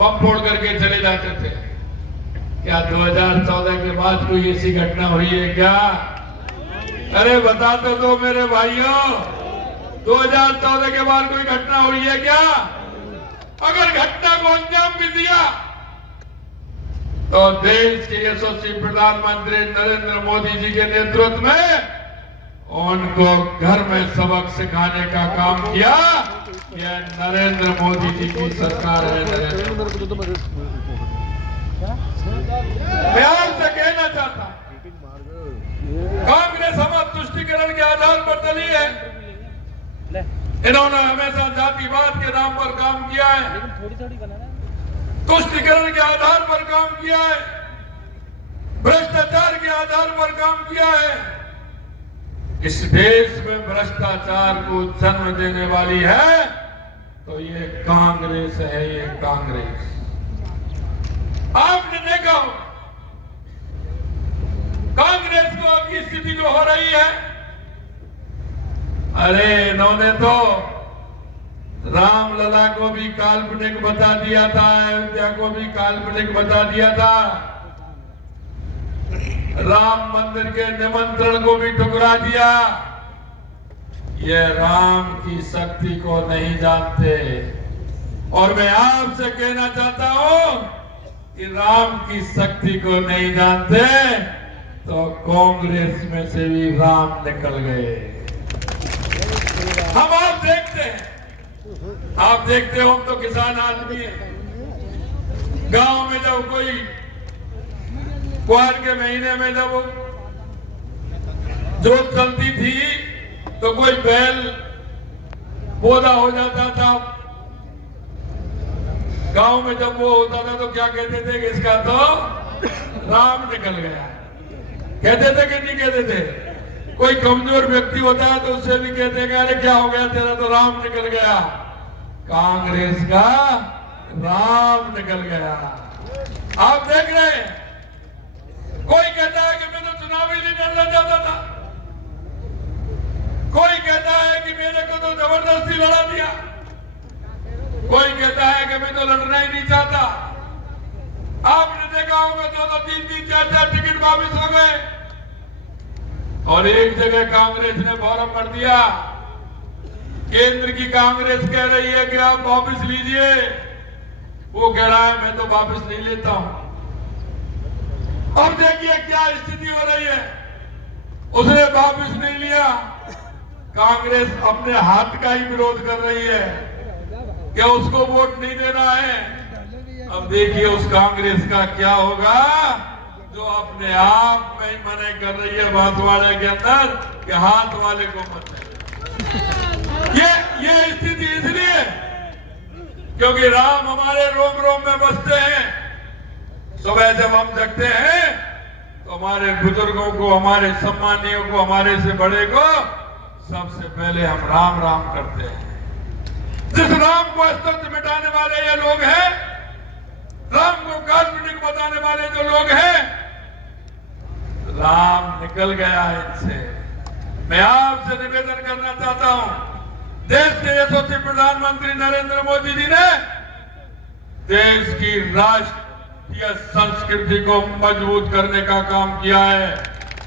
बम फोड़ करके चले जाते थे। क्या 2014 के बाद कोई ऐसी घटना हुई है क्या? अरे बता तो दो मेरे भाइयों, 2014 के बाद कोई घटना हुई है क्या? अगर घटना को अंजाम भी दिया तो देश के यशस्वी प्रधानमंत्री नरेंद्र मोदी जी के नेतृत्व में उनको घर में सबक सिखाने का काम किया। यह नरेंद्र मोदी जी की सरकार है। मैं आपसे कहना चाहता हूं, कांग्रेस हम तुष्टिकरण के आधार पर चली है। इन्होंने हमेशा जातिवाद के नाम पर काम किया है, तुष्टिकरण के आधार पर काम किया है, भ्रष्टाचार के आधार पर काम किया है। इस देश में भ्रष्टाचार को जन्म देने वाली है तो ये कांग्रेस है, ये कांग्रेस। आपने देखा हो कांग्रेस को अब की स्थिति जो हो रही है, अरे इन्होंने तो रामलला को भी काल्पनिक बता दिया था, अयोध्या को भी काल्पनिक बता दिया था, राम मंदिर के निमंत्रण को भी ठुकरा दिया। ये राम की शक्ति को नहीं जानते। और मैं आपसे कहना चाहता हूं कि राम की शक्ति को नहीं जानते तो कांग्रेस में से भी राम निकल गए। हम आप देखते हैं, आप देखते हो हम तो किसान आदमी हैं। गांव में जब कोई कुआर के महीने में जब जोत चलती थी तो कोई बैल पौधा हो जाता था। गांव में जब वो होता था तो क्या कहते थे कि इसका तो राम निकल गया। कहते थे कि नहीं कहते थे? कोई कमजोर व्यक्ति होता है तो उससे भी कहते हैं अरे क्या हो गया तेरा तो राम निकल गया। कांग्रेस का राम निकल गया। आप देख रहे हैं, कोई कहता है कि मैं तो चुनाव ही नहीं लड़ना चाहता था, कोई कहता है कि मेरे को तो जबरदस्ती लड़ा दिया, कोई कहता है कि मैं तो लड़ना ही नहीं चाहता। आपने देखा होगा 2-2, 3-3, 4-4 टिकट वापस हो गए और एक जगह कांग्रेस ने फॉर्म भर दिया। केंद्र की कांग्रेस कह रही है कि आप वापस लीजिए, वो कह रहा है मैं तो वापस नहीं लेता हूं। अब देखिए क्या स्थिति हो रही है, उसने वापस नहीं लिया, कांग्रेस अपने हाथ का ही विरोध कर रही है कि उसको वोट नहीं देना है। अब देखिए उस कांग्रेस का क्या होगा जो अपने आप में ही मना कर रही है बांसवाड़े के अंदर कि हाथ वाले को मत दे। ये स्थिति इसलिए क्योंकि राम हमारे रोम रोम में बसते हैं। सुबह जब हम जगते हैं तो हमारे बुजुर्गों को, हमारे सम्मानियों को, हमारे से बड़े को सबसे पहले हम राम राम करते हैं। जिस राम को अस्तित्व मिटाने वाले ये लोग हैं, राम को काल्पनिक बताने वाले जो लोग हैं, राम निकल गया इनसे। मैं आपसे निवेदन करना चाहता हूं, देश के यशस्वी प्रधानमंत्री नरेंद्र मोदी जी ने देश की राष्ट्रीय संस्कृति को मजबूत करने का काम किया है,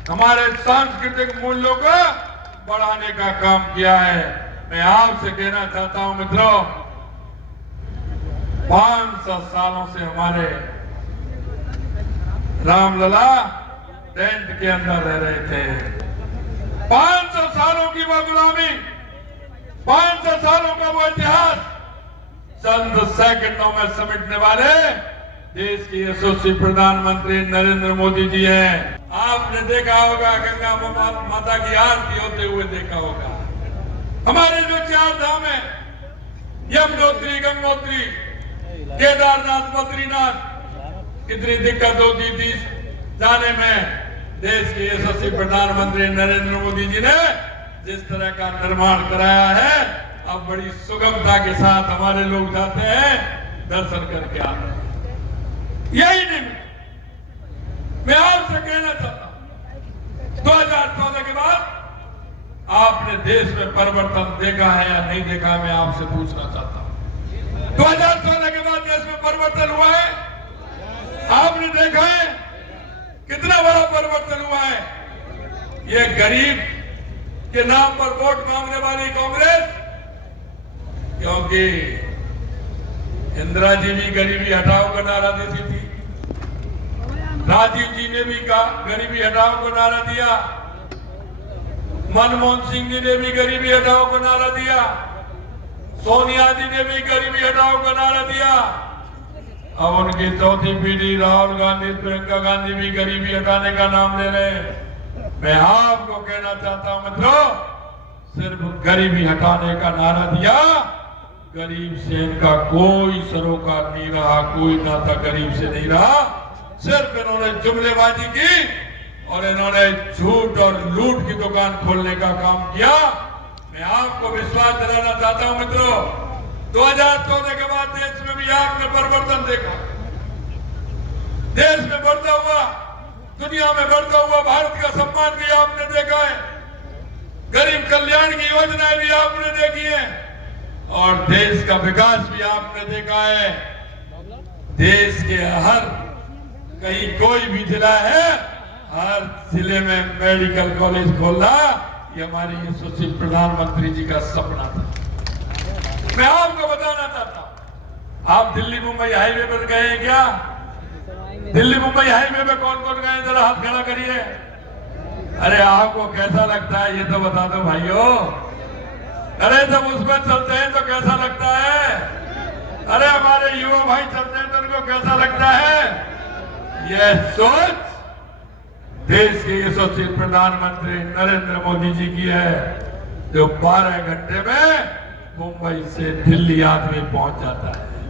हमारे सांस्कृतिक मूल्यों को बढ़ाने का काम किया है। मैं आपसे कहना चाहता हूं मित्रों, 500 सालों से हमारे रामलला टेंट के अंदर रह रहे थे। 500 सालों की वो गुलामी, 500 सालों का वो इतिहास चंद सेकंडों में समेटने वाले देश के यशस्वी प्रधानमंत्री नरेंद्र मोदी जी हैं। आपने देखा होगा गंगा माता की आरती होते हुए देखा होगा। हमारे जो 4 धाम है, यमुनोत्री, गंगोत्री, केदारनाथ, बद्रीनाथ, कितनी दिक्कत होती थी जाने में। देश के यशस्वी प्रधानमंत्री नरेंद्र मोदी जी ने जिस तरह का निर्माण कराया है, अब बड़ी सुगमता के साथ हमारे लोग जाते हैं, दर्शन करके आते हैं। यही नहीं, मैं आपसे कहना चाहता हूं 2014 के बाद आपने देश में परिवर्तन देखा है या नहीं देखा, मैं आपसे पूछना चाहता हूं। 2014 के बाद देश में परिवर्तन हुआ है। आपने देखा है कितना बड़ा परिवर्तन हुआ है। ये गरीब के नाम पर वोट मांगने वाली कांग्रेस, क्योंकि इंदिरा जी भी गरीबी हटाओ का नारा देती थी, राजीव जी ने भी गरीबी हटाओ का नारा दिया, मनमोहन सिंह जी ने भी गरीबी हटाओ का नारा दिया, सोनिया जी ने भी गरीबी हटाओ का नारा दिया। अब उनकी चौथी पीढ़ी राहुल गांधी, प्रियंका गांधी भी गरीबी हटाने का नाम ले रहे हैं। मैं आपको कहना चाहता हूं मित्रों, सिर्फ गरीबी हटाने का नारा दिया, गरीब से इनका कोई सरोकार नहीं रहा, कोई नाता गरीब से नहीं रहा। सिर्फ इन्होंने जुमलेबाजी की और इन्होंने झूठ और लूट की दुकान खोलने का काम किया। मैं आपको विश्वास दिलाना चाहता हूं मित्रों, 2014 के बाद देश में भी आपने परिवर्तन देखा। देश में बढ़ता हुआ, दुनिया में बढ़ता हुआ भारत का सम्मान भी आपने देखा है। गरीब कल्याण की योजनाएं भी आपने देखी है और देश का विकास भी आपने देखा है। देश के हर कहीं कोई भी जिला है, हर जिले में मेडिकल कॉलेज खोलना, ये हमारी यशस्वी प्रधानमंत्री जी का सपना था। मैं आपको बताना चाहता हूं, आप दिल्ली मुंबई हाईवे पर गए हैं क्या? दिल्ली मुंबई हाईवे पे कौन कौन गए, जरा हाथ खड़ा करिए। अरे आपको कैसा लगता है ये तो बता दो भाइयों। अरे जब उस पर चलते हैं तो कैसा लगता है? अरे हमारे युवा भाई चलते हैं तो उनको कैसा लगता है? यह सोच देश के यशस्वी प्रधानमंत्री नरेंद्र मोदी जी की है, जो 12 घंटे में मुंबई से दिल्ली आदमी पहुंच जाता है।